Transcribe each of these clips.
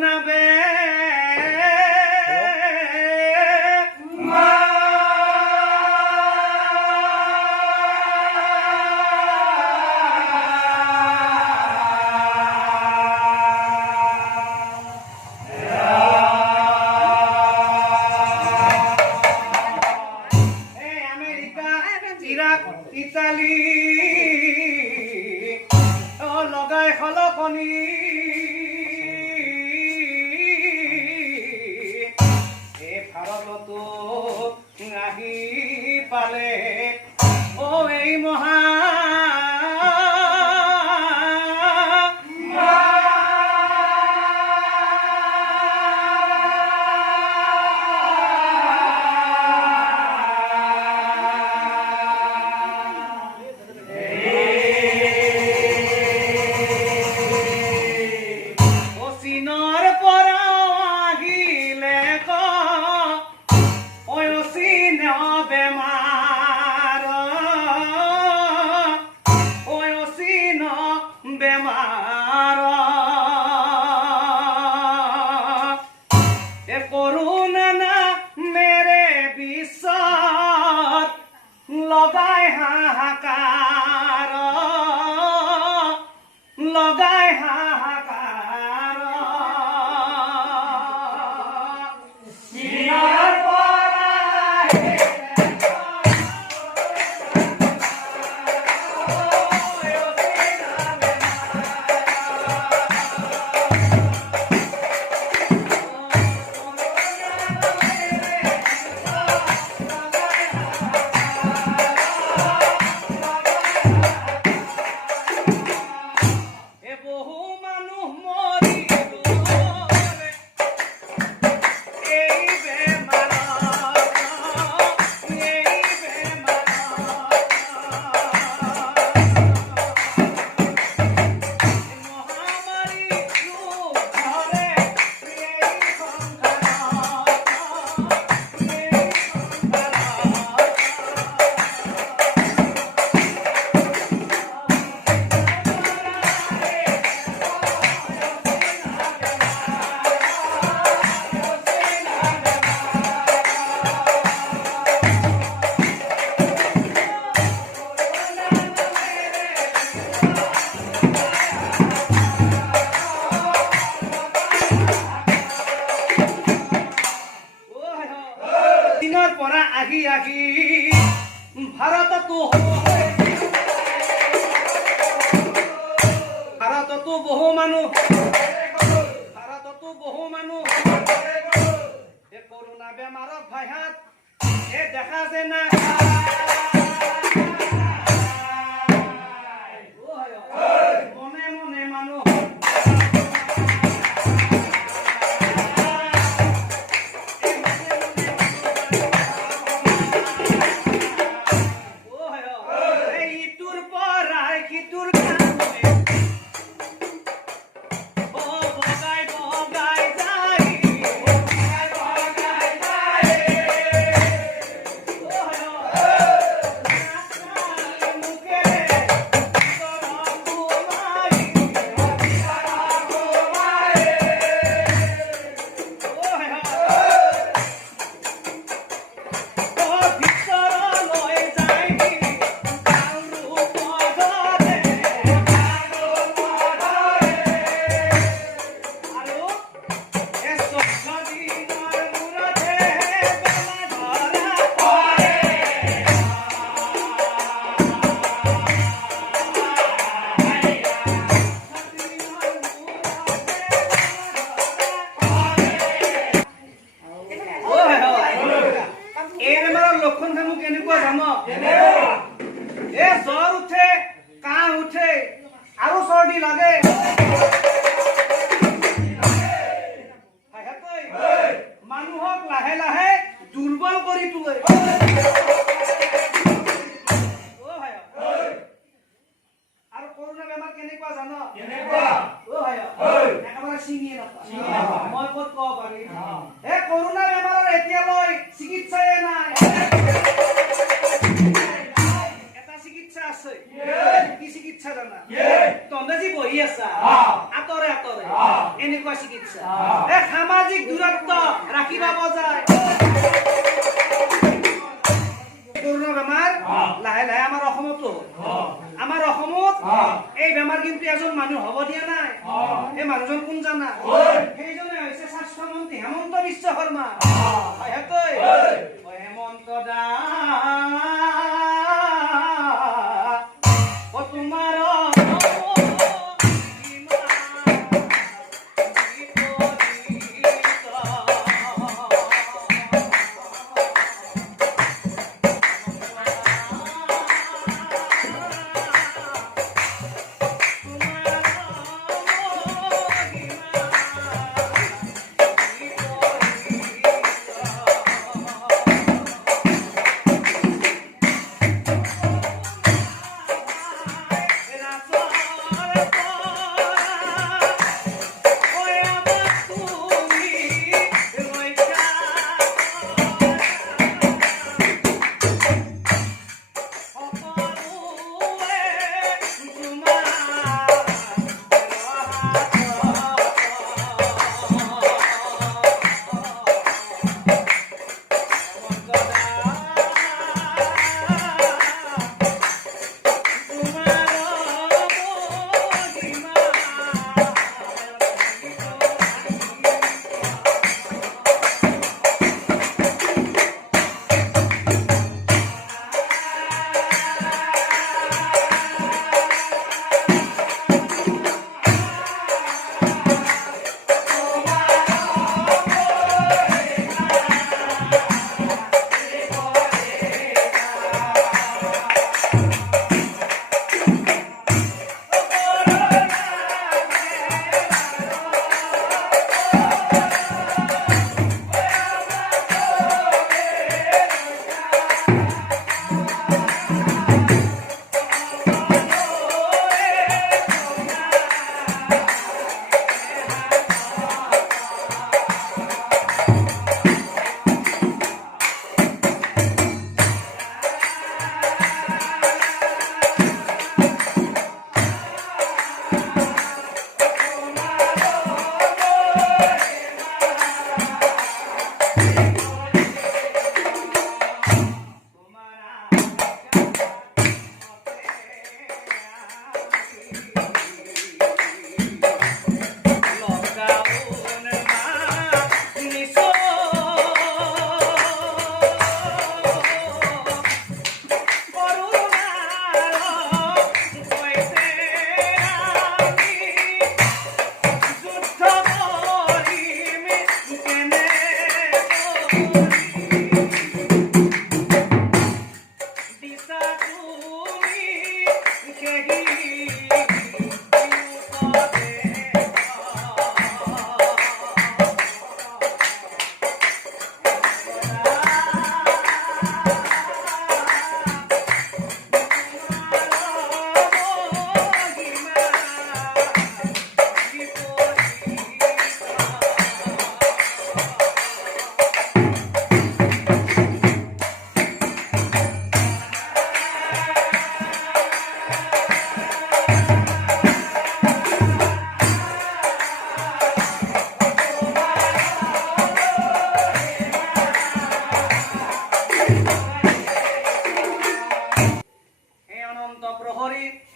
কৰোণা বে ইটালী লগাই খলকনি এই ভাৰততো আহি পালে অ এই মহা লগাই হাহাকাৰ লগাই হাহাকাৰ চিনাৰ পৰা চীনৰ পৰা আহি আহি ভাৰততো বহু মানুহ এই কৰোণা বেমাৰক ভাইহাত এই দেখা যে না মনে মনে মানুহ লক্ষণ জানো কেনেকুৱা জানো জ্বৰ উঠে কাহ উঠে আৰু চৰ্দি লাগে মানুহক লাহে লাহে দুৰ্বল কৰি তোলে আৰু কৰোণা বেমাৰ কেনেকুৱা জানো একেবাৰে চিনিয়ে নাপায় মই ক'ত ক'ব পাৰিম কৰোণা বেমাৰৰ এতিয়ালৈ চিকিৎসাই নাই এটা চিকিৎসা আছে কি চিকিৎসা জানা তহঁতে যি বহি আছা আঁতৰে আঁতৰে এনেকুৱা চিকিৎসা এই সামাজিক দূৰত্ব ৰাখিব বজায় কৰোনা বেমাৰ লাহে লাহে আমাৰ অসমতো এই বেমাৰ কিন্তু এজন মানুহ হ'ব দিয়া নাই এই মানুহজন কোন জানা সেইজনে হৈছে স্বাস্থ্যমন্ত্ৰী হেমন্ত বিশ্ব শৰ্মা হেমন্ত দা তোমাৰ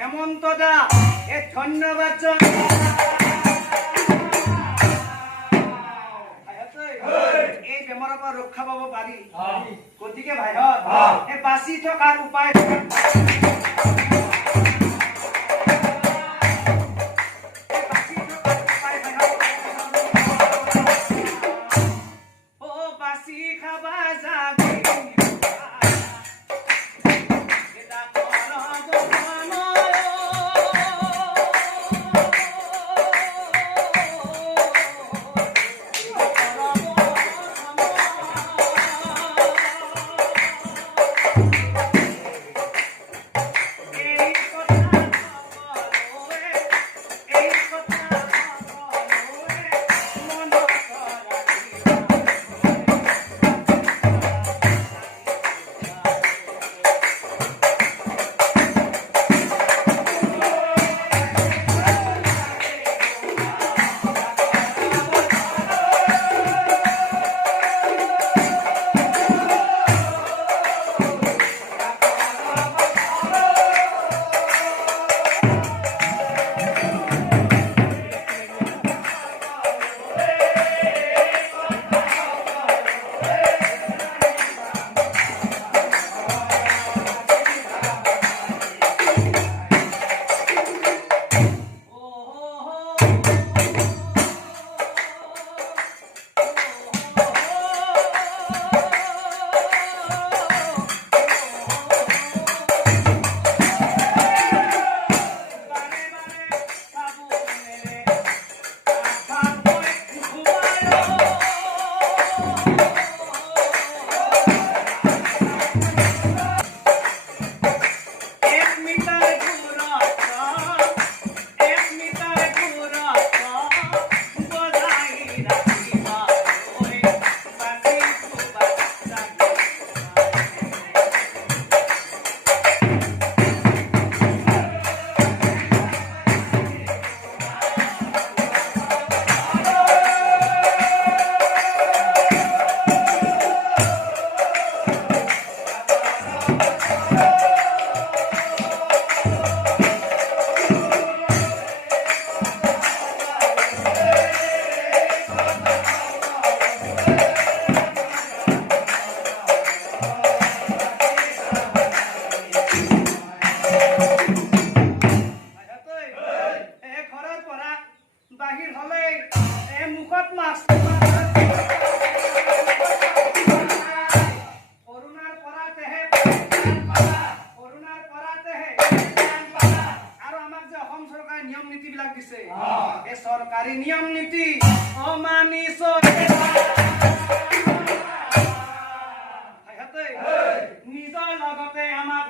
হেমন্ত দা ধন্যবাদ এই বেমাৰৰ পৰা ৰক্ষা পাব পাৰি গতিকে ভাইহত বাচি থকাৰ উপায় বদমাছ কৰোণাৰ পৰাতেহে আৰু আমাক যে অসম চৰকাৰে নিয়ম নীতিবিলাক দিছে এই চৰকাৰী নিয়ম নীতি অমানি নিজৰ লগতে আমাক